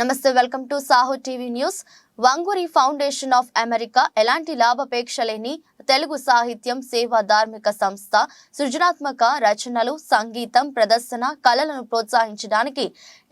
నమస్తే, welcome to Saaho TV news. Vanguri foundation of America ఎలాంటి లాభాపేక్ష లేని తెలుగు సాహిత్యం, సేవా, ధార్మిక సంస్థ. సృజనాత్మక రచనలు, సంగీతం, ప్రదర్శన కళలను ప్రోత్సహించడానికి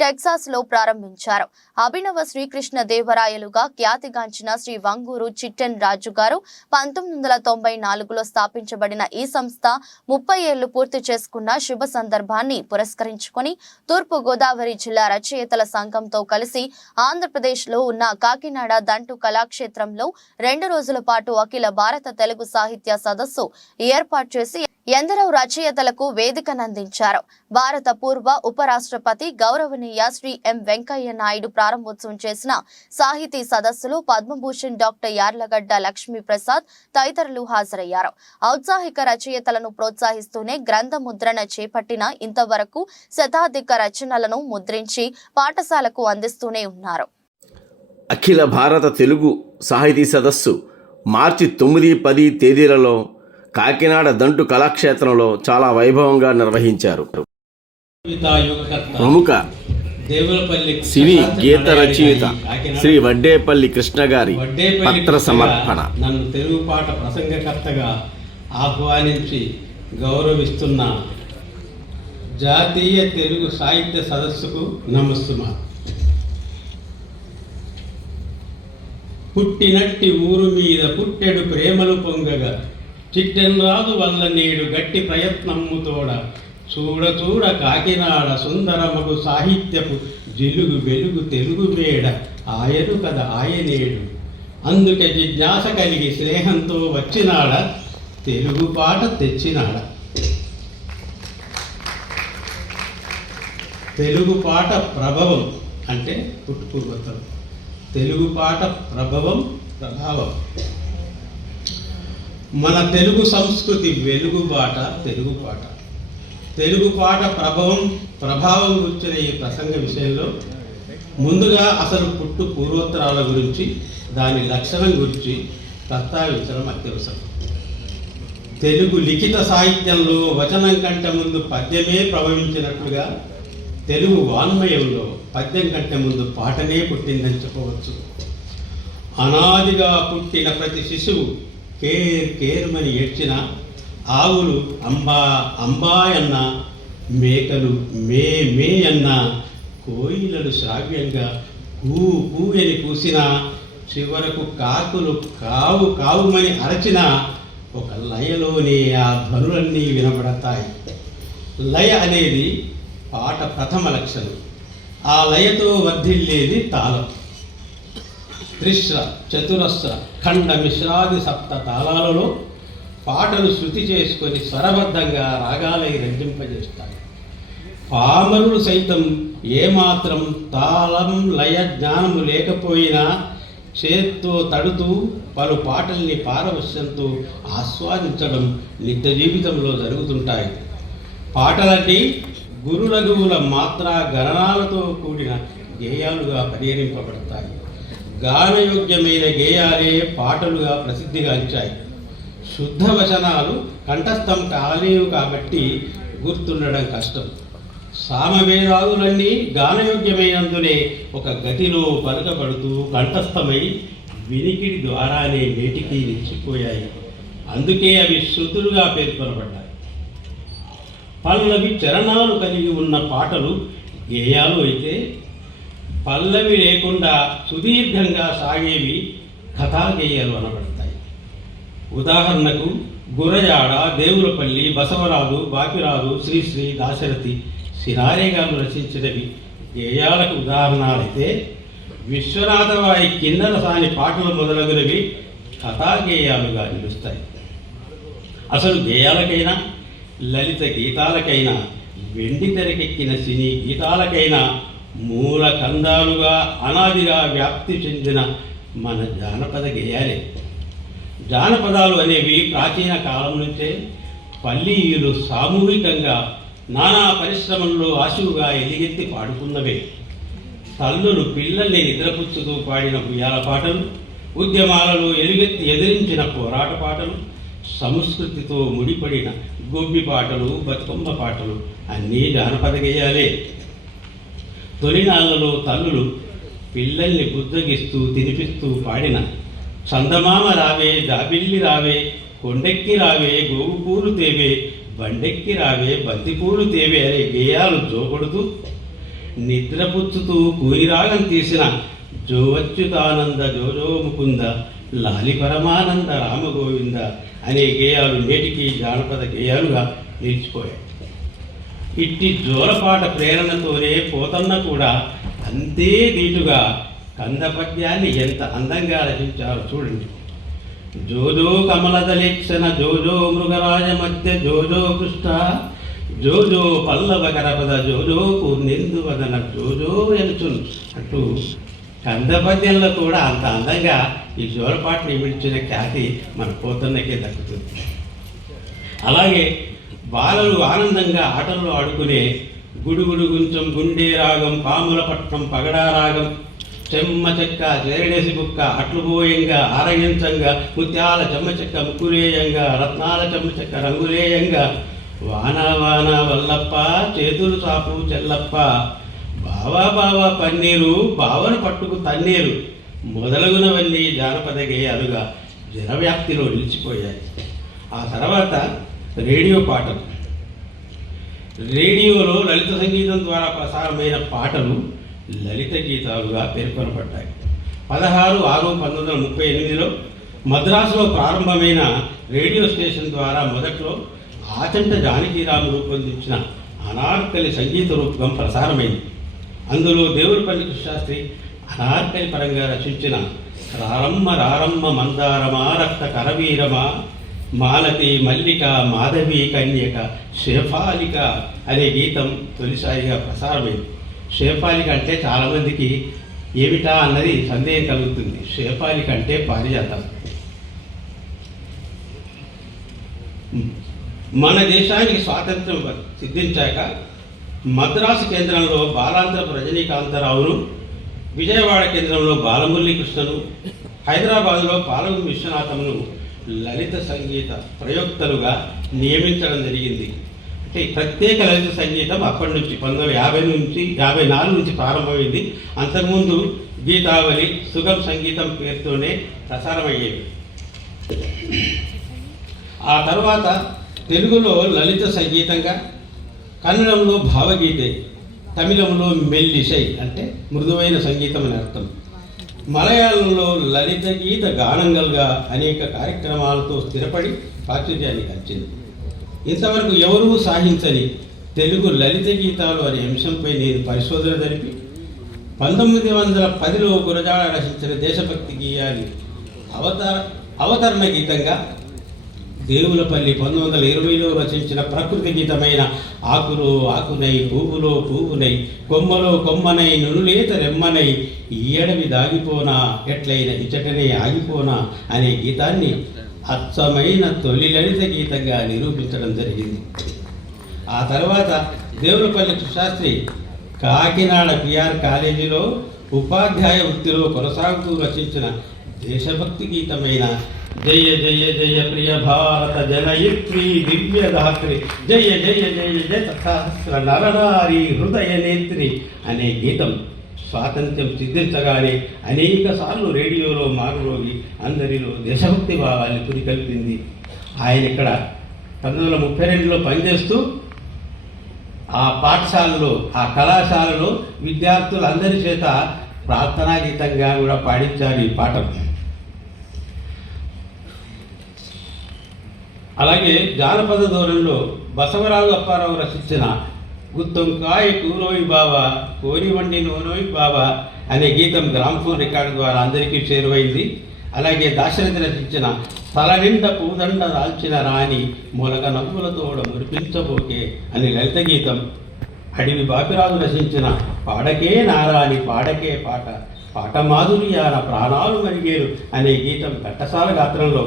టెక్సాస్ లో ప్రారంభించారు. అభినవ శ్రీకృష్ణ దేవరాయలుగా ఖ్యాతిగాంచిన శ్రీ వంగూరు చిట్టెన్ రాజు గారు 1994లో స్థాపించబడిన ఈ సంస్థ 30 ఏళ్లు పూర్తి చేసుకున్న శుభ సందర్భాన్ని పురస్కరించుకొని తూర్పు గోదావరి జిల్లా రచయితల సంఘంతో కలిసి ఆంధ్రప్రదేశ్ లో ఉన్న కాకినాడ దంటు కళాక్షేత్రంలో 2 రోజుల పాటు అఖిల భారత తెలుగు సాహిత్య సదస్సు ఏర్పాటు చేసి ఎందరో రచయితలకు వేదికనందించారు. భారత పూర్వ ఉపరాష్ట్రపతి గౌరవనీయ శ్రీ ఎం వెంకయ్య నాయుడు ప్రారంభోత్సవం చేసిన సాహితీ సదస్సులో పద్మభూషణ్ డాక్టర్ యార్లగడ్డ లక్ష్మీ ప్రసాద్ తదితరులు హాజరయ్యారు. ఔత్సాహిక రచయితలను ప్రోత్సహిస్తూనే గ్రంథ ముద్రణ చేపట్టిన ఇంతవరకు శతాధిక రచనలను ముద్రించి పాఠశాలకు అందిస్తూనే ఉన్నారు. అఖిల భారత తెలుగు సాహితీ సదస్సు మార్చి 9, 10 తేదీలలో కాకినాడ దంటు కళాక్షేత్రంలో చాలా వైభవంగా నిర్వహించారు. ప్రముఖ సినీ గీత రచయిత శ్రీ వడ్డేపల్లి కృష్ణ గారి పత్ర సమర్పణ. నన్ను తెలుగు పాట ప్రసంగకర్తగా ఆహ్వానించి గౌరవిస్తున్న జాతీయ తెలుగు సాహిత్య సదస్సుకు నమస్సుమా. పుట్టినట్టి ఊరు మీద పుట్టెడు ప్రేమలు పొంగగా చిట్టెన్ రాజు వల్ల నేడు గట్టి ప్రయత్నమ్ముతోడ చూడ చూడ కాకినాడ సుందరమగు సాహిత్యపు జిలుగు వెలుగు తెలుగు మేడ ఆయను కథ ఆయనేడు. అందుకే జిజ్ఞాస కలిగి స్నేహంతో వచ్చినాడ తెలుగు పాట తెచ్చినాడ. తెలుగు పాట ప్రభావం అంటే పుట్టుపూర్వతరం. తెలుగు పాట ప్రభావం మన తెలుగు సంస్కృతి వెలుగుబాట తెలుగు పాట. తెలుగు పాట ప్రభావం గురించిన ఈ ప్రసంగ విషయంలో ముందుగా అసలు పుట్టు పూర్వోత్తరాల గురించి, దాని లక్షణం గురించి ప్రస్తావించడం అత్యవసరం. తెలుగు లిఖిత సాహిత్యంలో వచనం కంటే ముందు పద్యమే ప్రభవించినట్లుగా తెలుగు వాన్మయంలో పద్యం కంటే ముందు పాటనే పుట్టిందని చెప్పవచ్చు. అనాదిగా పుట్టిన ప్రతి శిశువు కేర్మని ఏడ్చిన, ఆవులు అంబా అంబాయన్న, మేకలు మే మే అన్న, కోయిలలు శ్రావ్యంగా కూ కూ అని కూసిన, చివరకు కాకులు కావు కావుమని అరచిన ఒక లయలోనే ఆ ధ్వనులన్నీ వినబడతాయి. లయ అనేది పాట ప్రథమ లక్షణం. ఆ లయతో వర్ధిల్లేది తాళం. త్రిశ్ర, చతురస్ర, ఖండ, మిశ్రాది సప్త తాళాలలో పాటలు శృతి చేసుకొని స్వరబద్ధంగా రాగాలై రంజింపజేస్తాయి. పామరులు సైతం ఏమాత్రం తాళం లయ జ్ఞానము లేకపోయినా చేత్తో తడుతూ పలు పాటల్ని పారవశ్యంతో ఆస్వాదించడం నిత్య జీవితంలో జరుగుతుంటాయి. పాటలన్నీ గురులగువుల మాత్రా గణనాలతో కూడిన గేయాలుగా పరిగణింపబడతాయి. గానయోగ్యమైన గేయాలే పాటలుగా ప్రసిద్ధిగాంచాయి. శుద్ధ వచనాలు కంఠస్థం కాలేవు కాబట్టి గుర్తుండడం కష్టం. సామవేదాదులన్నీ గానయోగ్యమైనందునే ఒక గతిలో పలుకబడుతూ కంఠస్థమై వినికిడి ద్వారానే నేటికి నిలిచిపోయాయి. అందుకే అవి శృతులుగా పేర్కొనబడ్డాయి. పల్లవి చరణాలు కలిగి ఉన్న పాటలు గేయాలు అయితే, పల్లవి లేకుండా సుదీర్ఘంగా సాగేవి కథాగేయాలు అనబడతాయి. ఉదాహరణకు గురజాడ, దేవులపల్లి, బసవరాజు, బాపిరాజు, శ్రీశ్రీ, దాశరథి, సినారే గారు రచించినవి గేయాలకు ఉదాహరణలైతే, విశ్వనాథవారి కిన్నర సాని పాటలు మొదలగునవి కథాగేయాలుగా నిలుస్తాయి. అసలు గేయాలకైనా, లలిత గీతాలకైనా, వెండి తెరకెక్కిన సినీ గీతాలకైనా మూల కందాలుగా అనాదిగా వ్యాప్తి చెందిన మన జానపద గేయాలే. జానపదాలు అనేవి ప్రాచీన కాలం నుంచే పల్లీయులు సామూహికంగా నానా పరిశ్రమల్లో ఆశువుగా ఎలిగెత్తి పాడుకున్నవే. తల్లులు పిల్లల్ని నిద్రపుచ్చుతూ పాడిన ఉయ్యాల పాటలు, ఉద్యమాలలో ఎలుగెత్తి ఎదిరించిన పోరాట పాటలు, సంస్కృతితో ముడిపడిన గొబ్బి పాటలు, బతుకమ్మ పాటలు అన్నీ జానపద గేయాలే. తొలినాళ్లలో తల్లులు పిల్లల్ని బుద్ధగిస్తూ తినిపిస్తూ పాడిన చందమామ రావే జాబిల్లి రావే కొండెక్కి రావే గోగు పూలు తేవే బండెక్కి రావే బంతిపూలు తేవే అనే గేయాలు జోకొడుతూ నిద్రపుచ్చుతూ కూనిరాగం తీసిన జోవచ్యుతానంద జోజో ముకుంద లాలి పరమానంద రామగోవింద అనే గేయాలు నేటికి జానపద గేయాలుగా నిలిచిపోయాయి. ఇట్టి జోలపాట ప్రేరణతోనే పోతన్న కూడా అంతే నీటుగా కందపద్యాన్ని ఎంత అందంగా రచించారో చూడండి. జోజో కమలదలేక్షణ జోజో మృగరాజ మధ్య జోజో కృష్ణ జోజో పల్లవ కరపద జోజో పూర్ణెందు వదన జోజో ఎలుచును అంటూ కందపద్యంలో కూడా అంత అందంగా ఈ జోలపాటను ఇమిడ్చిన ఖ్యాతి మన పోతన్నకే దక్కుతుంది. అలాగే బాలలు ఆనందంగా ఆటల్లో ఆడుకునే గుడుగుడు గుంచం గుండె రాగం పాముల పట్నం పగడా రాగం చెమ్మ చెక్క చేరడేసి బుక్క అట్లు పోయంగా ఆరగించంగా ముత్యాల చెమ్మ చెక్క ముక్కులేయంగా రత్నాల చెమ్మ చెక్క రంగులేయంగా వాన వాన వల్లప్ప చేతులు చాపు చెల్లప్ప బావా బావా పన్నీరు బావను పట్టుకు తన్నీరు మొదలగునవన్నీ జానపద గేయాలుగా జనవ్యాప్తిలో నిలిచిపోయాయి. ఆ తర్వాత రేడియో పాటలు. రేడియోలో లలిత సంగీతం ద్వారా ప్రసారమైన పాటలు లలిత గీతాలుగా పేర్కొనబడ్డాయి. 16/6/1938లో మద్రాసులో ప్రారంభమైన రేడియో స్టేషన్ ద్వారా మొదట్లో ఆచంట జానకీరాము రూపొందించిన అనార్కలి సంగీత రూపకం ప్రసారమైంది. అందులో దేవులపల్లి కృష్ణశాస్త్రి అనార్కలి పరంగా రచించిన రారమ్మ రారమ్మ మందారమా రక్త కరవీరమా మాలతి మల్లిక మాధవి కన్యక శేఫాలిక అనే గీతం తొలిసారిగా ప్రసారమైంది. శేఫాలిక అంటే చాలామందికి ఏమిటా అన్నది సందేహం కలుగుతుంది. శేఫాలిక అంటే పారిజాతం. మన దేశానికి స్వాతంత్రం సిద్ధించాక మద్రాసు కేంద్రంలో బాలాంతరపు రజనీకాంతరావును, విజయవాడ కేంద్రంలో బాలమురళీకృష్ణను, హైదరాబాదులో పాలగు విశ్వనాథమును లలిత సంగీత ప్రయోక్తలుగా నియమించడం జరిగింది. అంటే ప్రత్యేక లలిత సంగీతం అప్పటి నుంచి 1954 నుంచి ప్రారంభమైంది. అంతకుముందు గీతావళి, సుగం సంగీతం పేరుతోనే ప్రసారమయ్యేవి. ఆ తర్వాత తెలుగులో లలిత సంగీతంగా, కన్నడంలో భావగీతే, తమిళంలో మెల్లిషై అంటే మృదువైన సంగీతం అని అర్థం, మలయాళంలో లలిత గీత గానంగల్గా అనేక కార్యక్రమాలతో స్థిరపడి ప్రాచుర్యాన్ని గడిచింది. ఇంతవరకు ఎవరూ సాధించని తెలుగు లలిత గీతాలు అనే అంశంపై నేను పరిశోధన జరిపి 1910లో గురజాడ రచించిన దేశభక్తి గీయాన్ని అవతరణ గీతంగా, దేవులపల్లి 1920లో రచించిన ప్రకృతి గీతమైన ఆకులో ఆకునై పువ్వులో పువ్వునై కొమ్మలో కొమ్మనై నునులేత రెమ్మనై ఈ ఎడవి దాగిపోనా ఎట్లయిన ఇచటనే ఆగిపోనా అనే గీతాన్ని అచ్చమైన తొలి లలిత గీతంగా నిరూపించడం జరిగింది. ఆ తర్వాత దేవులపల్లి కృష్ణశాస్త్రి కాకినాడ పిఆర్ కాలేజీలో ఉపాధ్యాయ వృత్తిలో కొనసాగుతూ రచించిన దేశభక్తి గీతమైన జయ జయ జయ ప్రియ భారత జనయిత్రి దివ్యదాత్రి జయ జయ జయ జయ సహస్ర నరనారి హృదయ నేత్రి అనే గీతం స్వాతంత్ర్యం సిద్ధించగానే అనేక సార్లు రేడియోలో మారుమోగి అందరిలో దేశభక్తి భావాన్ని పురికల్పింది. ఆయన ఇక్కడ 1932లో పనిచేస్తూ ఆ పాఠశాలలో, ఆ కళాశాలలో విద్యార్థులందరి చేత ప్రార్థనా గీతంగా కూడా పాడించారు ఈ పాట. అలాగే జానపద ధోరణిలో బసవరాజు అప్పారావు రచించిన గుత్తొంకాయ కూరోయి బాబా కోరివండి నోనోయి బాబా అనే గీతం గ్రామ్ఫోన్ రికార్డు ద్వారా అందరికీ చేరువైంది. అలాగే దాశరథి రచించిన తలనిండ పూదండ దాల్చిన రాణి మొలక నవ్వులతోడ మురిపించబోకే అనే లలిత గీతం, అడివి బాపిరాజు రచించిన పాడకే నారాణి పాడకే పాట పాట మాధుర్యాన ప్రాణాలు మరిగేరు అనే గీతం ఘట్టసాల గాత్రంలో,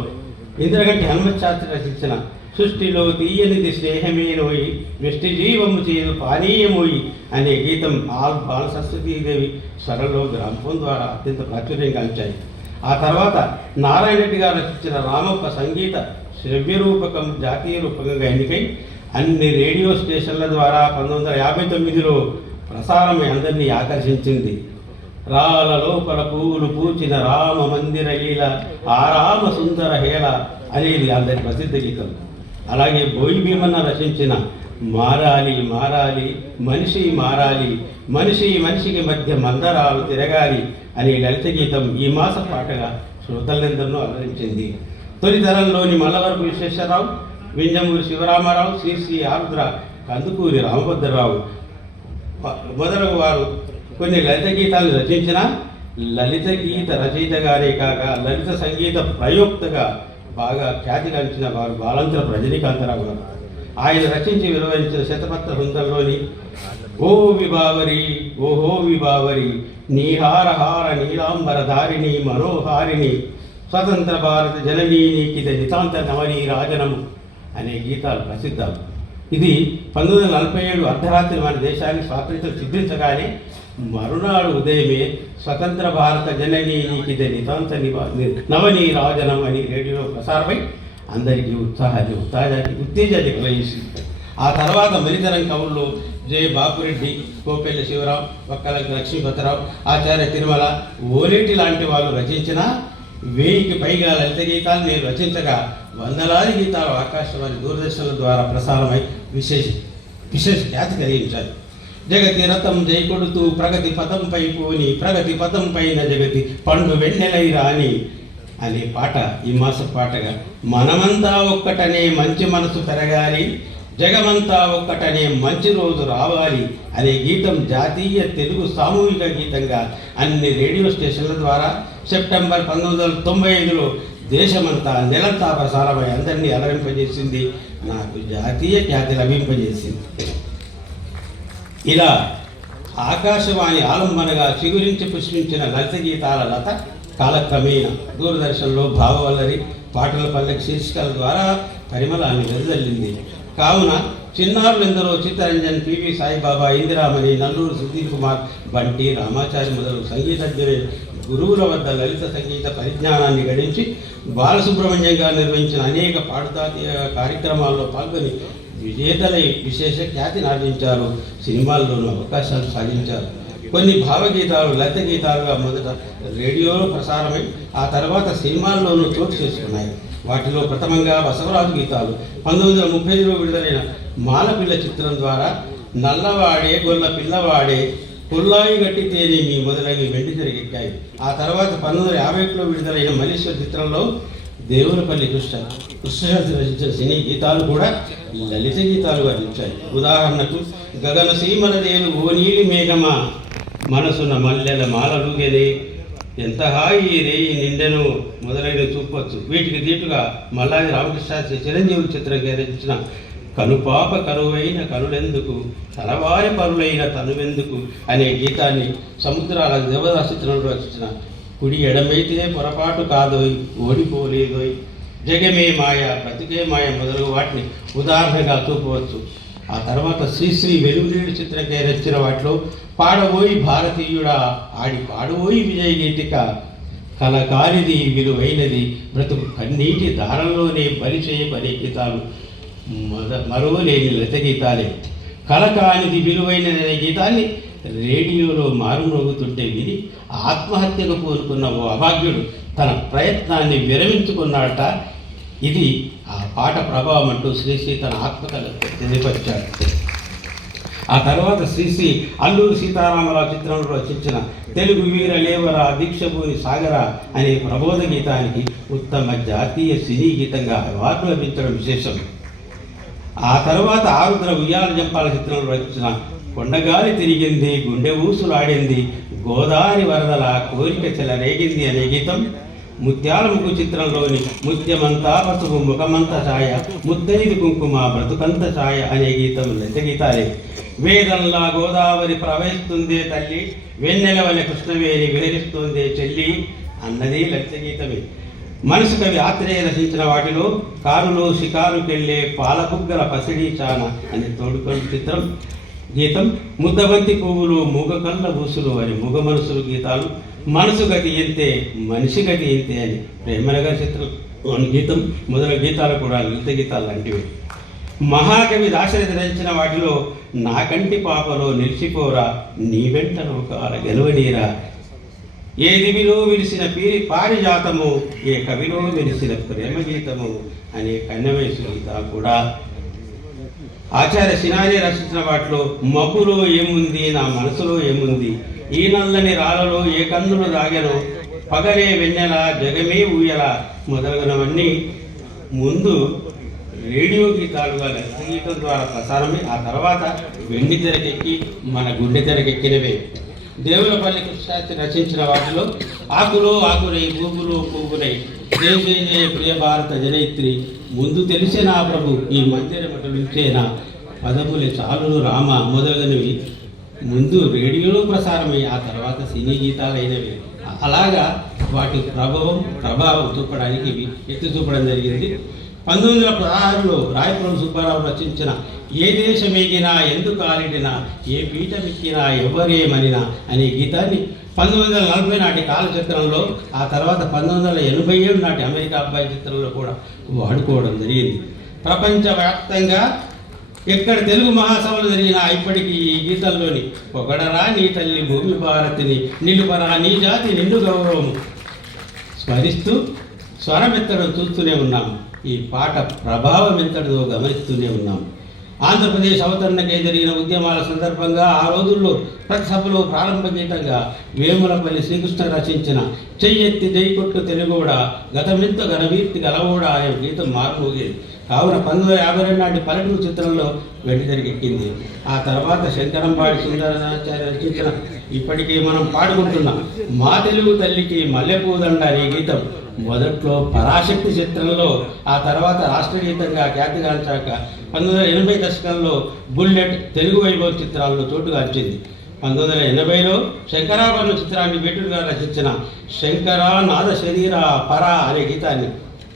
ఇంద్రగంటి హనుమత్ శాస్త్రి రచించిన సృష్టిలో తీయనిది స్నేహమేనోయి వ్యష్టి జీవము చేదు పానీయమోయి అనే గీతం బాలసరస్వతీదేవి స్వరంలో గ్రామ్ఫోన్ ద్వారా అత్యంత ప్రాచుర్యం గాంచాయి. ఆ తర్వాత నారాయణ రెడ్డి గారు రచించిన రామప్ప సంగీత శ్రవ్య రూపకం జాతీయ రూపకంగా ఎన్నికై అన్ని రేడియో స్టేషన్ల ద్వారా 1959లో ప్రసారమై అందరినీ ఆకర్షించింది. రాల లోపల పువ్వులు పూచిన రామ మందిర లీల ఆ రామ సుందర హేళ అనేది అందరి ప్రసిద్ధ గీతం. అలాగే బోయి భీమన్న రచించిన మారాలి మారాలి మనిషి మారాలి మనిషి మనిషికి మధ్య మందరాలు తిరగాలి అనే లలిత గీతం ఈ మాస పాటగా శ్రోతలందరినూ అలరించింది. తొలి తరంలోని మల్లవరపు విశ్వేశ్వరరావు, వింజమూరి శివరామారావు, శ్రీ ఆరుద్ర, కందుకూరి రామభద్రరావు మొదలగు వారు కొన్ని లలిత గీతాలు రచించిన లలిత గీత రచయితగానే కాక లలిత సంగీత ప్రయోక్తగా బాగా ఖ్యాతిగాంచిన వారు బాలంతరపు రజనీకాంతరావు గారు. ఆయన రచించి విలువరించిన శతపత్ర బృందంలోని ఓ విభావరి ఓహో విభావరి నీహారహార నీలాంబర ధారిణి మనోహారిణి స్వతంత్ర భారత జననీ నీకిద నితాంత నవనీ రాజనము అనే గీతాలు ప్రసిద్ధం. ఇది 1947 అర్ధరాత్రి మన దేశానికి స్వాతంత్ర్యం సిద్ధించగానే మరునాడు ఉదయమే స్వతంత్ర భారత జననీ నీకిద నితాంత నవనీ రాజనం అని రేడియోలో ప్రసారమై అందరికీ ఉత్తేజాన్ని కలిగించింది. ఆ తర్వాత మరితరం కవుల్లో జె బాపురెడ్డి, కోపెల్లి శివరాం, వక్కలకి లక్ష్మీపతిరావు, ఆచార్య తిరుమల, ఓలేటి లాంటి వాళ్ళు రచించిన 1000కి పైగా లలిత గీతాలు నేను రచించగా వందలాది గీతాలు ఆకాశవాణి దూరదర్శన్ల ద్వారా ప్రసారమై విశేష ఖ్యాతి కలిగించారు. జగతి రథం జైకొడుతూ ప్రగతి పదంపై పోని ప్రగతి పదం పైన జగతి పండు వెన్నెలై రాని అనే పాట ఈ మాస పాటగా మనమంతా ఒక్కటనే మంచి మనసు పెరగాలి, జగమంతా ఒక్కటనే మంచి రోజు రావాలి అనే గీతం జాతీయ తెలుగు సామూహిక గీతంగా అన్ని రేడియో స్టేషన్ల ద్వారా సెప్టెంబర్ 1995లో దేశమంతా నెలంతా ప్రసారమై అందరినీ అలరింపజేసింది, నాకు జాతీయ ఖ్యాతి లభింపజేసింది. ఇలా ఆకాశవాణి ఆలంబనగా చిగురించి పుష్పించిన లలిత గీతాల లత కాలక్రమేణా దూరదర్శన్లో భావవల్లరి, పాటల పల్లెకి శీర్షికల ద్వారా పరిమళాన్ని వెదజల్లింది. కావున చిన్నారులెందరో చిత్తరంజన్, పివి సాయిబాబా, ఇందిరామణి, నల్లూరు సుధీర్ కుమార్, బంటి రామాచారి మొదలు సంగీతజ్ఞులే గురువుల వద్ద లలిత సంగీత పరిజ్ఞానాన్ని గడించి బాలసుబ్రహ్మణ్యం గారు నిర్వహించిన అనేక పాఠశాల కార్యక్రమాల్లో పాల్గొని విజేతలై విశేష ఖ్యాతిని ఆర్జించారు. సినిమాల్లోనూ అవకాశాలు సాధించారు. కొన్ని భావగీతాలు లలిత గీతాలుగా మొదట రేడియోలో ప్రసారమై ఆ తర్వాత సినిమాల్లోనూ చోటు చేసుకున్నాయి. వాటిలో ప్రథమంగా బసవరాజు గీతాలు 1935లో విడుదలైన మాలపిల్ల చిత్రం ద్వారా నల్లవాడే గొల్ల పిల్లవాడే పుల్లాయి గట్టితేనే మీ మొదలైన వెండి తెరకెక్కాయి. ఆ తర్వాత 1951లో విడుదలైన మల్లీశ్వర చిత్రంలో దేవులపల్లి కృష్ణశాస్త్రి రచించిన సినీ గీతాలు కూడా లలిత గీతాలుగా నిలిచాయి. ఉదాహరణకు గగన సీమల దేలు ఓ నీలి మేఘమా మనసున మల్లెల మాలలుగెనే ఎంత హాయి రేయి నిండెను మొదలైన చూపవచ్చు. వీటికి దీటుగా మల్లాది రామకృష్ణాస్త్రి చిరంజీవుల చిత్రంగా రచించిన కనుపాప కరువైన కనులెందుకు తలవారి పరులైన తనువెందుకు అనే గీతాన్ని సముద్రాల దేవదాస్ చిత్రంలో రచించిన కుడి ఎడమైతే పొరపాటు కాదోయ్ ఓడిపోలేదోయ్ జగమే మాయ బ్రతికే మాయ మొదలగు వాటిని ఉదాహరణగా చూపవచ్చు. ఆ తర్వాత శ్రీశ్రీ వెలుగునీడు చిత్రంగా రచించిన వాటిలో పాడబోయి భారతీయుడా ఆడి పాడబోయి విజయ గీతిక కలకాలిది విలువైనది బ్రతుకు కన్నీటి దారంలోనే బలి చేయబడే గీతాలు మరోలేని లలిత గీతాలే. కలకానిది విలువైనది అనే గీతాన్ని రేడియోలో మారుమోగుతుంటే విని ఆత్మహత్యకు కోరుకున్న ఓ అభాగ్యుడు తన ప్రయత్నాన్ని విరమించుకున్నాడట. ఇది ఆ పాట ప్రభావం అంటూ శ్రీశ్రీ తన ఆత్మకథ తెలియపరిచాడు. ఆ తర్వాత శ్రీశ్రీ అల్లూరి సీతారామరావు చిత్రంలో రచించిన తెలుగు వీర లేవరా దీక్షభూని సాగరా అనే ప్రబోధ గీతానికి ఉత్తమ జాతీయ సినీ గీతంగా అవార్డు లభించడం విశేషం. ఆ తర్వాత ఆరుద్ర ఉయ్యాల జంపాల చిత్రంలో రచించిన కొండగాలి తిరిగింది గుండె ఊసులాడింది గోదావరి వరదల కోరిక చెలరేగింది అనే గీతం, ముత్యాలముకు చిత్రంలోని ముత్యమంతా పసుపు ముఖమంత ఛాయ ముద్దైదు కుంకుమ బ్రతుకంత ఛాయ అనే గీతం లలిత గీతాలే. వేదంలా గోదావరి ప్రవహిస్తుందే తల్లి వెన్నెలవని కృష్ణవేణి విహరిస్తుందే చెల్లి అన్నది లలిత గీతమే. మనసు కవి ఆత్రేయ రచించిన వాటిలో కారులో షికారుకెళ్లే పాలబుగ్గల పసిడి చాన అనే తోడుకొండ చిత్రం గీతం, ముద్దబంతి పువ్వులు మూగకళ్ళ ఊసులు అని మూగ మనసులు గీతాలు, మనసు గతి ఎంతే మనిషి గతి ఎంతే అని ప్రేమనగర్ చిత్రం గీతం మొదలగు గీతాలు కూడా లలిత గీతాలు లాంటివి. మహాకవి దాశరథి రచించిన వాటిలో నా కంటి పాపలో నిలిచిపోరా నీ వెంట నౌకాల గెలవనీరా ఏ దివిలో విరిసిన పారిజాతము, ఏ కవిలో విరిసిన ప్రేమ గీతము అనే కన్యవయసు గీత కూడా. ఆచార్య సినారే రచించిన వాటిలో మబ్బులో ఏముంది, నా మనసులో ఏముంది, ఈ నల్లని రాళ్ళలో ఏ కన్నులు దాగెనో, పగలే వెన్నెల, జగమే ఊయల మొదలగునవన్నీ ముందు రేడియో గీతాలుగా లలిత గీతం ద్వారా ప్రసారమై ఆ తర్వాత వెండి తెరకెక్కి మన గుండె తెరకెక్కినవే. దేవులపల్లి కృష్ణశాస్త్రి రచించిన వాటిలో ఆకులో ఆకురై, పువ్వులో పువ్వులై, జయ జయ జయ ప్రియ భారత జనయిత్రి, ముందు తెలిసే నా ప్రభు ఈ మందిరమట నుంచేనా, పదములే చాలును రామ మొదలగునవి ముందు రేడియోలో ప్రసారమై ఆ తర్వాత సినీ గీతాలైనవి. అలాగా వాటి ప్రభావం చూపడానికి ఇవి ఎత్తి చూపడం జరిగింది. 1916లో రాయపురం సుబ్బారావు రచించిన ఏ దేశమేగినా, ఎందుకు ఆలిడినా, ఏ పీఠమెక్కినా, ఎవరేమనినా అనే గీతాన్ని 1940 నాటి కాలచిత్రంలో, ఆ తర్వాత 1987 నాటి అమెరికా అబ్బాయి చిత్రంలో కూడా వాడుకోవడం జరిగింది. ప్రపంచవ్యాప్తంగా ఎక్కడ తెలుగు మహాసభలు జరిగినా ఇప్పటికీ ఈ గీతంలోని పొగడరా నీ తల్లి భూమి భారతిని, నిలుపరా నీ జాతి నిండు గౌరవం స్మరిస్తూ స్వరమెత్తడం చూస్తూనే ఉన్నాము. ఈ పాట ప్రభావం ఎంతటిదో గమనిస్తూనే ఉన్నాము. ఆంధ్రప్రదేశ్ అవతరణకై జరిగిన ఉద్యమాల సందర్భంగా ఆ రోజుల్లో ప్రతి సభలో ప్రారంభ గీతంగా వేములపల్లి శ్రీకృష్ణ రచించిన చెయ్యెత్తి జైకొట్టు తెలుగోడ, గతమెంత ఘనవీర్తి గలవోడా అనే గీతం మారుమోగేది. కావున 1952 నాటి పల్లెటూరు చిత్రంలో వెండితెరకెక్కింది. ఆ తర్వాత శంకరంపాడి సుందరాచార్య రచించిన ఇప్పటికీ మనం పాడుకుంటున్నాం మా తెలుగు తల్లికి మల్లెపూదండ అనే గీతం మొదట్లో పరాశక్తి చిత్రంలో, ఆ తర్వాత రాష్ట్ర గీతంగా ఖ్యాతిగాంచాక 1980 దశకంలో బుల్లెట్, తెలుగు వైభవ్ చిత్రాల్లో చోటుగార్చింది. 1980లో శంకరాభరణ చిత్రాన్ని వేటూరుగా రచించిన శంకరా నాద శరీర పరా అనే గీతాన్ని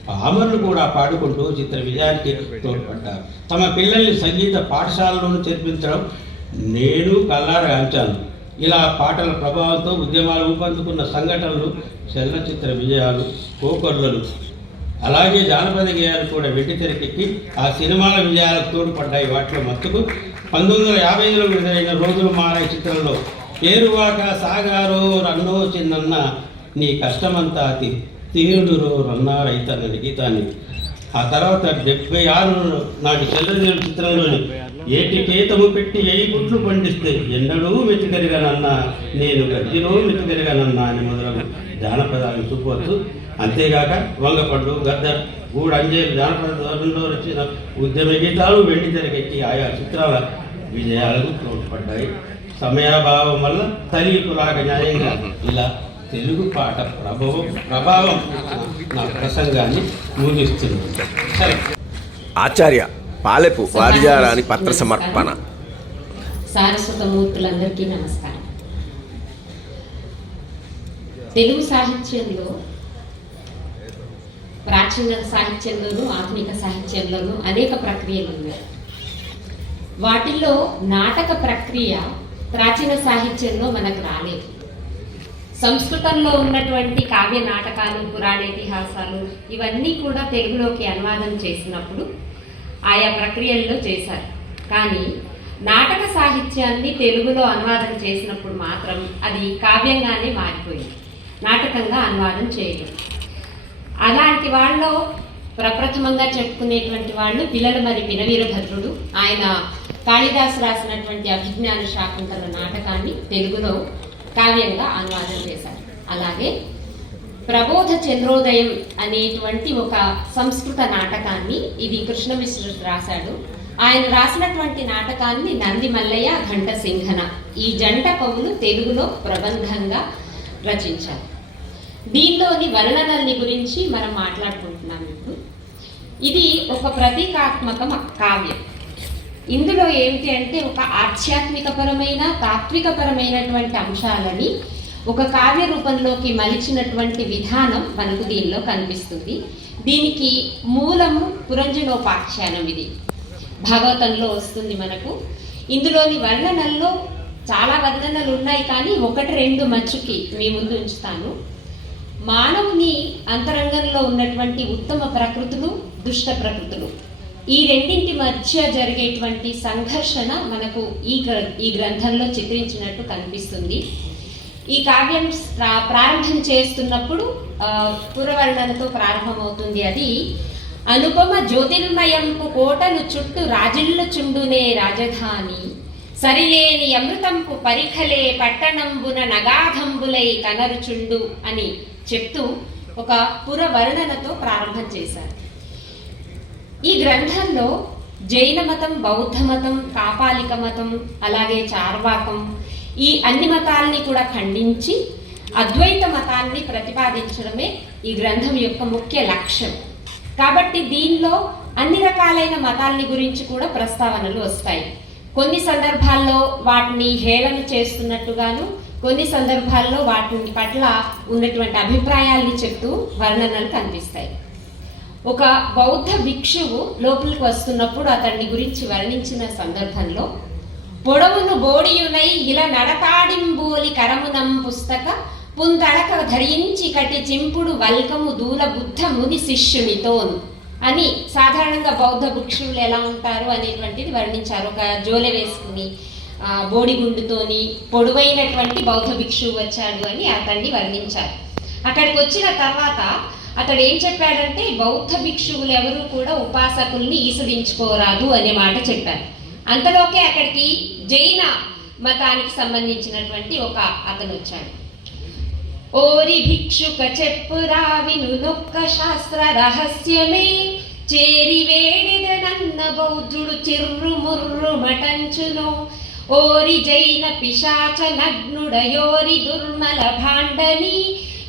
పామరులు కూడా పాడుకుంటూ చిత్ర విజయానికి తోడ్పడ్డారు. తమ పిల్లల్ని సంగీత పాఠశాలలోనూ చేర్పించడం నేను కల్లారగాంచాను. ఇలా పాటల ప్రభావంతో ఉద్యమాలు ఊపందుకున్న సంఘటనలు, చలనచిత్ర విజయాలు, కోకొల్లలు, అలాగే జానపద గేయాలు కూడా వెండి తెరకెక్కి ఆ సినిమాల విజయాలకు తోడ్పడ్డాయి. వాటిలో మత్తుకు 1955లో విడుదలైన రోజులు మారాయి చిత్రంలో ఏరువాక సాగారో రన్నో చిన్నన్న, నీ కష్టమంతా తీరుడు రన్నా రైతన్న గీతాన్ని. ఆ తర్వాత 76 నాటి చెల్లదేవుడు చిత్రంలోని ఏటి కేతము పెట్టి 1000 గుట్లు పండిస్తే ఎన్నడూ మెతికరిగానన్నా, నేను గడ్డిలో మెతికరిగానన్నా అని మొదలగు జానపదాలను చూపవచ్చు. అంతేగాక వంగపండు, గద్దర్, గూడంజేలు జానపద ధోరణిలో వచ్చిన ఉద్యమ గీతాలు వెండి తెరకెక్కి ఆయా చిత్రాల విజయాలకు తోడ్పడ్డాయి. సమయాభావం వల్ల తల్లికులాగా న్యాయంగా ఇలా తెలుగు పాట ప్రభావం నా ప్రసంగాన్ని ముగిస్తుంది. సరే, ఆచార్య పాలెపు వారిజారాని పత్ర సమర్పణ. సారస్వత మూర్తులందరికీ నమస్కారం. తెలుగు సాహిత్యంలో, ప్రాచీన సాహిత్యంలోనూ ఆధునిక సాహిత్యంలోనూ అనేక ప్రక్రియలు ఉన్నాయి. వాటిల్లో నాటక ప్రక్రియ ప్రాచీన సాహిత్యంలో మనకు రాలేదు. సంస్కృతంలో ఉన్నటువంటి కావ్య నాటకాలు, పురాణేతిహాసాలు ఇవన్నీ కూడా తెలుగులోకి అనువాదం చేసినప్పుడు ఆయా ప్రక్రియల్లో చేశారు. కానీ నాటక సాహిత్యాన్ని తెలుగులో అనువాదం చేసినప్పుడు మాత్రం అది కావ్యంగానే మారిపోయింది, నాటకంగా అనువాదం చేయలేదు. అలాంటి వాళ్ళు ప్రప్రథమంగా చెప్పుకునేటువంటి వాళ్ళు పిల్లలమర్రి పినవీరభద్రుడు. ఆయన కాళిదాసు రాసినటువంటి అభిజ్ఞాన శాకుంతల నాటకాన్ని తెలుగులో కావ్యంగా అనువాదం చేశారు. అలాగే ప్రబోధ చంద్రోదయం అనేటువంటి ఒక సంస్కృత నాటకాన్ని, ఇది కృష్ణమిశ్రుడు రాశాడు. ఆయన రాసినటువంటి నాటకాన్ని నంది మల్లయ్య, ఘంట సింఘన ఈ జంట కవులు తెలుగులో ప్రబంధంగా రచించారు. దీనిలోని వర్ణనల్ని గురించి మనం మాట్లాడుకుంటున్నాం ఇప్పుడు. ఇది ఒక ప్రతీకాత్మక కావ్యం. ఇందులో ఏమిటి అంటే ఒక ఆధ్యాత్మికపరమైన, తాత్వికపరమైనటువంటి అంశాలని ఒక కావ్య రూపంలోకి మలిచినటువంటి విధానం మనకు దీనిలో కనిపిస్తుంది. దీనికి మూలము పురంజనోపాఖ్యానం. ఇది భాగవతంలో వస్తుంది మనకు. ఇందులోని వర్ణనల్లో చాలా వర్ణనలు ఉన్నాయి, కానీ 1-2 మచ్చుకి మీ ముందు ఉంచుతాను. మానవుని అంతరంగంలో ఉన్నటువంటి ఉత్తమ ప్రకృతులు, దుష్ట ప్రకృతులు, ఈ రెండింటి మధ్య జరిగేటువంటి సంఘర్షణ మనకు ఈ గ్రంథంలో చిత్రించినట్టు కనిపిస్తుంది. ఈ కావ్యం ప్రారంభం చేస్తున్నప్పుడు పురవర్ణనతో ప్రారంభమవుతుంది. అది అనుపమ జ్యోతిర్మయంపు కోటను చుట్టూ రాజిల్లు చుండునే రాజధాని సరిలేని అమృతంపు పరిఖలే పట్టణంబున నగాధంబులై కనరుచుండు అని చెప్తూ ఒక పురవర్ణనతో ప్రారంభం చేశారు. ఈ గ్రంథంలో జైన మతం, బౌద్ధ మతం, కాపాలిక మతం, అలాగే చార్వాకం, ఈ అన్ని మతాల్ని కూడా ఖండించి అద్వైత మతాన్ని ప్రతిపాదించడమే ఈ గ్రంథం యొక్క ముఖ్య లక్ష్యం. కాబట్టి దీనిలో అన్ని రకాలైన మతాల్ని గురించి కూడా ప్రస్తావనలు వస్తాయి. కొన్ని సందర్భాల్లో వాటిని హేళన చేస్తున్నట్టుగాను, కొన్ని సందర్భాల్లో వాటి పట్ల ఉన్నటువంటి అభిప్రాయాల్ని చెప్తూ వర్ణనలు కనిపిస్తాయి. ఒక బౌద్ధ భిక్షువు లోపలికి వస్తున్నప్పుడు అతన్ని గురించి వర్ణించిన సందర్భంలో పొడవును బోడియునై ఇలా నడతాడింబోలి కరమునం పుస్తక పుంతడక ధరించి కటి చింపుడు వల్కము దూల బుద్ధ ముని శిష్యునితోను అని సాధారణంగా బౌద్ధ భిక్షువులు ఎలా ఉంటారు అనేటువంటిది వర్ణించారు. ఒక జోలె వేసుకుని బోడిగుండుతోని పొడవైనటువంటి బౌద్ధ భిక్షువు వచ్చాడు అని అతన్ని వర్ణించారు. అక్కడికి వచ్చిన తర్వాత అతడు ఏం చెప్పాడంటే బౌద్ధ భిక్షువులు ఎవరు కూడా ఉపాసకుల్ని ఈసడించుకోరాదు అనే మాట చెప్పారు. అంతలోకే అక్కడికి జైన మతానికి సంబంధించినటువంటి ఒక అతను వచ్చాడు. ఓరి భిక్షుక చెప్పురా వినునొక్క శాస్త్ర రహస్యమే చేరి వేడిదనన్న బౌద్ధుడు చిర్రు ముర్రు మటంచును ఓరి జైన పిశాచ నగ్నుడయోరి దుర్మల భాండని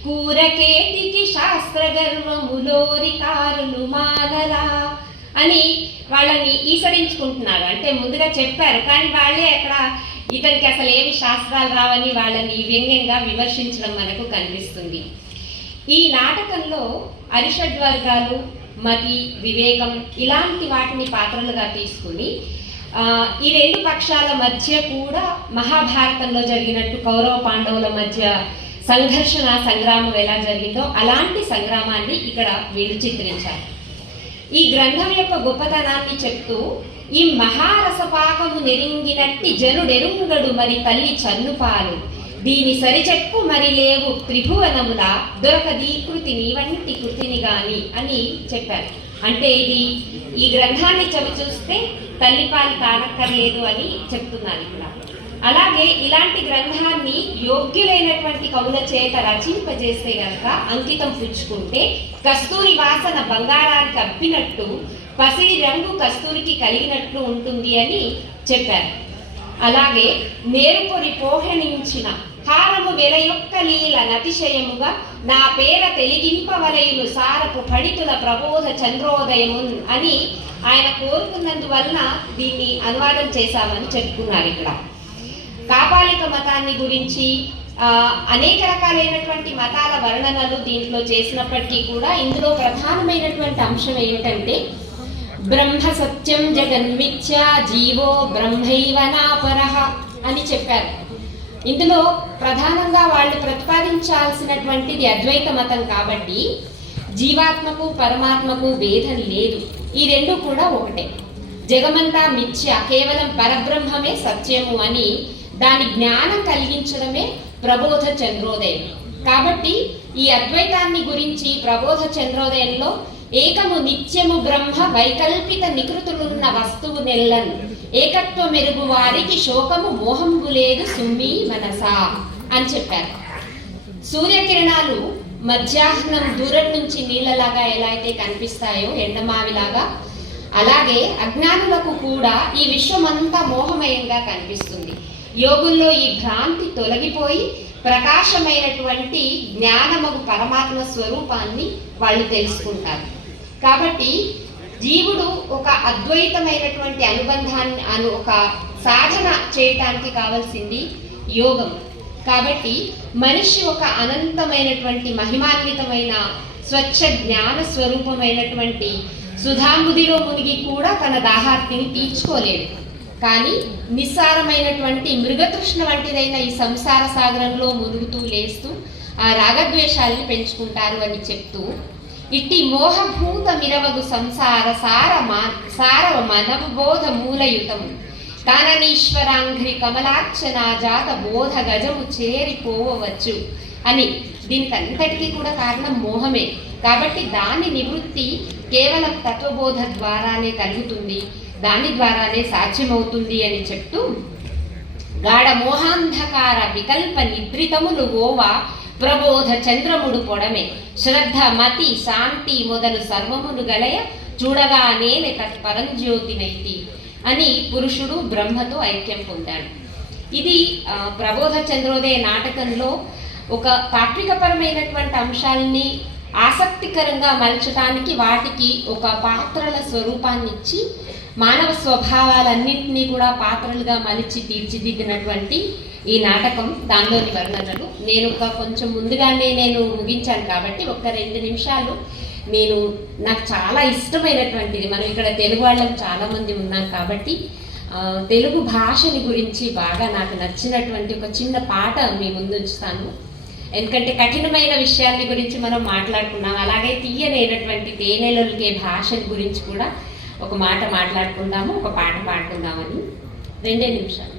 కూరకేటికి శాస్త్ర గర్వములోరి కారులు మానరా అని వాళ్ళని ఈసడించుకుంటున్నారు. అంటే ముందుగా చెప్పారు, కానీ వాళ్ళే అక్కడ ఇతనికి అసలు ఏమి శాస్త్రాలు రావని వాళ్ళని వ్యంగ్యంగా విమర్శించడం మనకు కనిపిస్తుంది. ఈ నాటకంలో అరిషడ్ వర్గాలు, మతి, వివేకం ఇలాంటి వాటిని పాత్రలుగా తీసుకుని ఈ రెండు పక్షాల మధ్య కూడా మహాభారతంలో జరిగినట్టు కౌరవ పాండవుల మధ్య సంఘర్షణ సంగ్రామం ఎలా జరిగిందో అలాంటి సంగ్రామాన్ని ఇక్కడ వీళ్ళు చిత్రించారు. ఈ గ్రంథం యొక్క గొప్పతనాన్ని చెప్తూ ఈ మహారసపాకము నెరింగినట్టి జనుడెరుంగడు మరి తల్లి చన్నుపాలు దీని సరిచెక్కు మరి లేవు త్రిభువనముల దొరకది కృతి నీ వంటి కృతిని గాని అని చెప్పారు. అంటే ఇది ఈ గ్రంథాన్ని చవి చూస్తే తల్లిపాలు తానక్కర్లేదు అని చెప్తున్నారు ఇక్కడ. అలాగే ఇలాంటి గ్రంథాన్ని యోగ్యులైనటువంటి కవుల చేత రచింపజేస్తే గనక అంకితం పుచ్చుకుంటే కస్తూరి వాసన బంగారానికి అబ్బినట్టు పసిడి రంగు కస్తూరికి కలిగినట్లు ఉంటుంది అని చెప్పారు. అలాగే నేరుపొరి పోహణించిన హారము వెలయొక్క లీల నతిశయముగా నా పేర తెలిగింపవలయులు సారపు పడితుల ప్రబోధ చంద్రోదయమున్ అని ఆయన కోరుకున్నందువలన దీన్ని అనువాదం చేశామని చెప్పుకున్నారు. ఇక్కడ కాపాలిక మతాన్ని గురించి అనేక రకాలైనటువంటి మతాల వర్ణనలు దీంట్లో చేసినప్పటికీ కూడా ఇందులో ప్రధానమైనటువంటి అంశం ఏంటంటే బ్రహ్మ సత్యం జగన్మిథ్య జీవో బ్రహ్మైవ నాపరః అని చెప్పారు. ఇందులో ప్రధానంగా వాళ్ళు ప్రతిపాదించాల్సినటువంటిది అద్వైత మతం కాబట్టి జీవాత్మకు పరమాత్మకు భేదం లేదు, ఈ రెండు కూడా ఒకటే. జగమంతా మిథ్య, కేవలం పరబ్రహ్మమే సత్యము అని దాని జ్ఞానం కలిగించడమే ప్రబోధ చంద్రోదయం. కాబట్టి ఈ అద్వైతాన్ని గురించి ప్రబోధ చంద్రోదయంలో ఏకము నిత్యము బ్రహ్మ వైకల్పిత నికృతులున్న వస్తువు నెల్లను ఏకత్వ మెరుగు వారికి శోకము మోహంబు లేదు సుమ్మి మనసా అని చెప్పారు. సూర్యకిరణాలు మధ్యాహ్నం దూరం నుంచి నీళ్ళలాగా ఎలా అయితే కనిపిస్తాయో ఎండమావిలాగా, అలాగే అజ్ఞానులకు కూడా ఈ విశ్వమంతా మోహమయంగా కనిపిస్తుంది. యోగుల్లో ఈ భ్రాంతి తొలగిపోయి ప్రకాశమైనటువంటి జ్ఞానమగు పరమాత్మ స్వరూపాన్ని వాళ్ళు తెలుసుకుంటారు. కాబట్టి జీవుడు ఒక అద్వైతమైనటువంటి అనుబంధాన్ని ఒక సాధన చేయటానికి కావాల్సింది యోగం. కాబట్టి మనిషి ఒక అనంతమైనటువంటి మహిమాన్వితమైన స్వచ్ఛ జ్ఞాన స్వరూపమైనటువంటి సుధాంబుదిలో మునిగి కూడా తన దాహార్తిని తీర్చుకోలేడు. కానీ నిస్సారమైనటువంటి మృగతృష్ణ వంటిదైన ఈ సంసార సాగరంలో మునుగుతూ లేస్తూ ఆ రాగద్వేషాలని పెంచుకుంటారు అని చెప్తూ ఇట్టి మోహభూత మిరవగు సంసార సార మనవబోధ మూలయుతము కాననీశ్వరాంఘ్రి కమలార్చన జాత బోధ గజము చేరిపోవచ్చు అని. దీనికంతటికీ కూడా కారణం మోహమే. కాబట్టి దాని నివృత్తి కేవలం తత్వబోధ ద్వారానే కలుగుతుంది, దాని ద్వారానే సాధ్యమవుతుంది అని చెప్తూ, గాఢ మోహాంధకార వికల్ప నిద్రితములు ఓవా ప్రబోధ చంద్రముడు పొడమే శ్రద్ధ మతి శాంతి మొదలు సర్వమును గలయ చూడగా నేనే తత్పరంజ్యోతినైతి అని పురుషుడు బ్రహ్మతో ఐక్యం పొందాడు. ఇది ప్రబోధ చంద్రోదయ నాటకంలో ఒక తాత్వికపరమైనటువంటి అంశాలని ఆసక్తికరంగా మలచడానికి వాటికి ఒక పాత్రల స్వరూపాన్ని ఇచ్చి మానవ స్వభావాలన్నింటినీ కూడా పాత్రలుగా మలిచి తీర్చిదిద్దినటువంటి ఈ నాటకం, దానిలోని వర్ణనలు. నేను కొంచెం ముందుగానే నేను ముగించాను కాబట్టి 1-2 నిమిషాలు నాకు చాలా ఇష్టమైనటువంటిది. మనం ఇక్కడ తెలుగు వాళ్ళం చాలామంది ఉన్నాం కాబట్టి తెలుగు భాషని గురించి బాగా నాకు నచ్చినటువంటి ఒక చిన్న పాట మీ ముందు ఉంచుతాను. ఎందుకంటే కఠినమైన విషయాన్ని గురించి మనం మాట్లాడుకున్నాం, అలాగే తీయనైనటువంటి తేనెలొలికే భాషని గురించి కూడా ఒక మాట మాట్లాడుకుందాము, ఒక పాట పాడుకుందామని. 2 నిమిషాలు.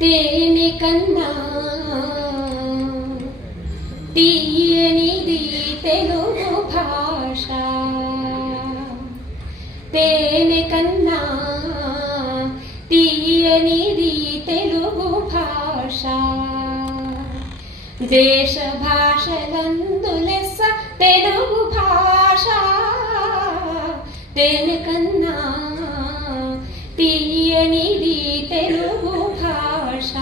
తేనె కన్నా తీయనిది తెలుగు భాష, తేనె కన్నా తీయనిది తెలుగు భాష, దేశ భాషలందు లెస్స తెలుగు భాష, తేనె కన్నా తీయనిది తెలుగు భాష.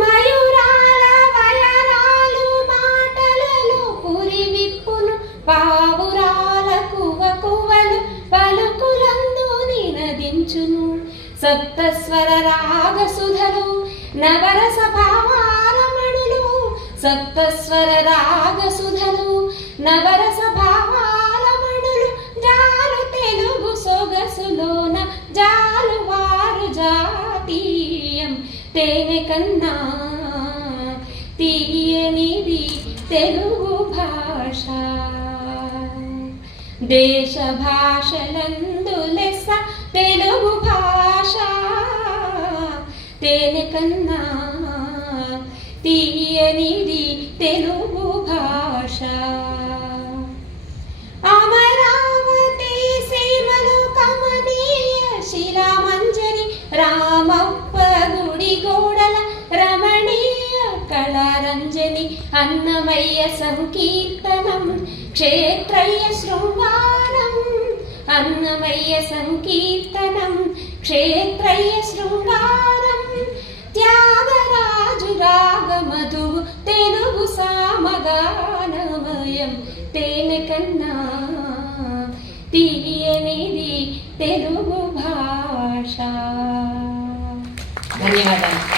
మయూరాల వయరాలు మాటలలో పురి విప్పును, పావురాల కువకువలు పలుకులందు నినదించును, సప్తస్వర రాగసుధలు నవరస భావాలమణులు, సప్తస్వర రాగసుధలు నవరస భావాలమణులు, జాలు తెలుగు సొగసులోన జాలు వారు జాతీయం, తేనె కన్నా తీయనిది తెలుగు భాష, దేశ భాషలందు లెస్స తెలుగు భాష, తేనె కన్నా తీయనిది తెలుగు భాష. అమరావతి సీమలు కమనీయ శిలామంజరి, రామప్ప గుడి గోడల రమణీయ కళారంజని, అన్నమయ్య సంకీర్తనం క్షేత్రయ్య శృంగారం, అన్నమయ్య సంకీర్తనం క్షేత్రయ్య శృంగారం, త్యాగరాజు రాగమధువు తెలుగు సామగానమయం, తేనె కన్నా తీయనిది తెలుగు భాష. ధన్యవాదాలు.